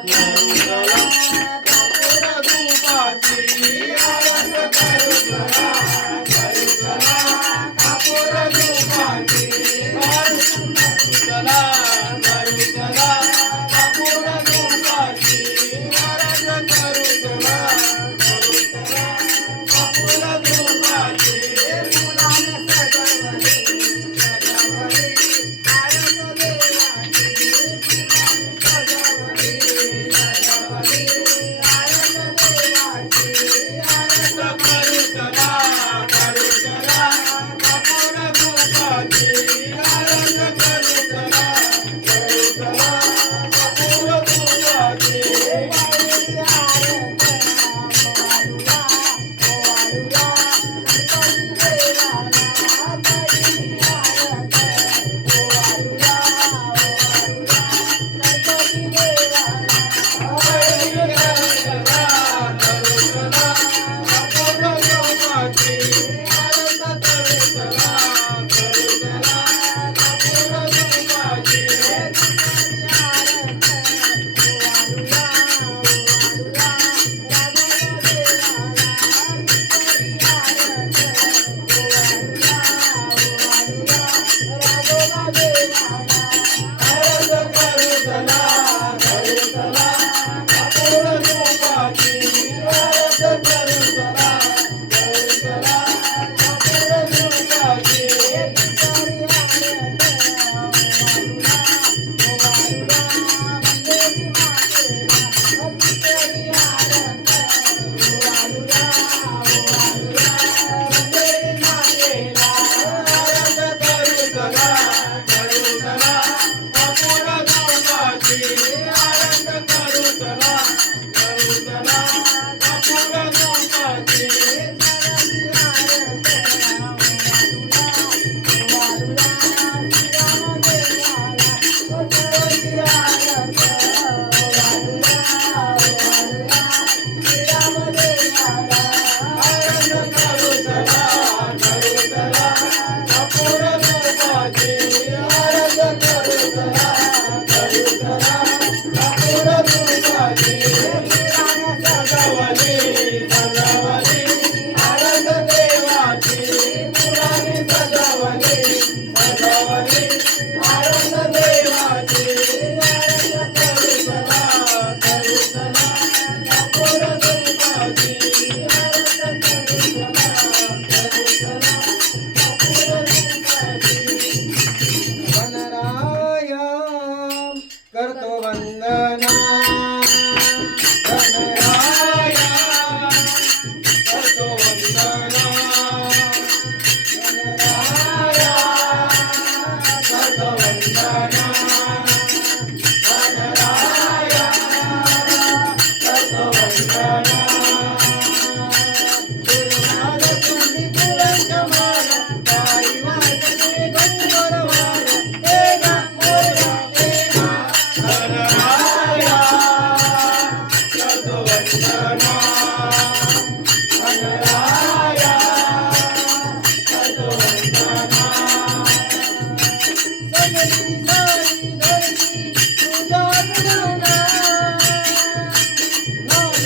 Thank you. वनराया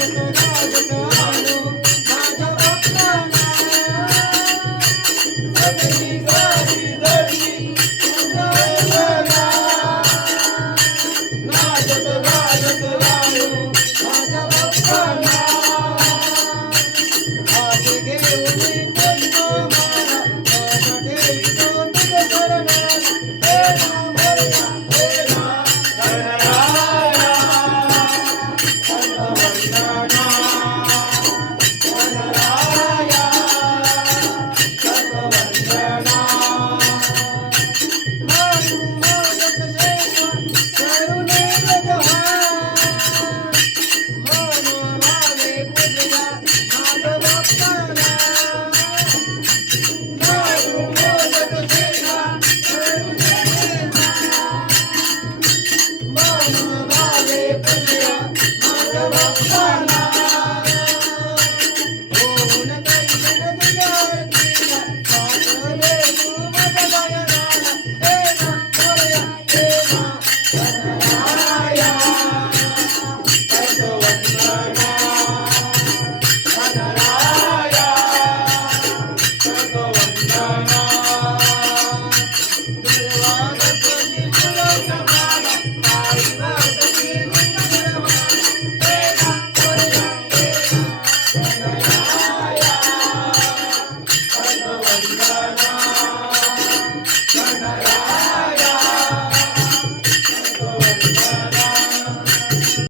ಜಗದಾದ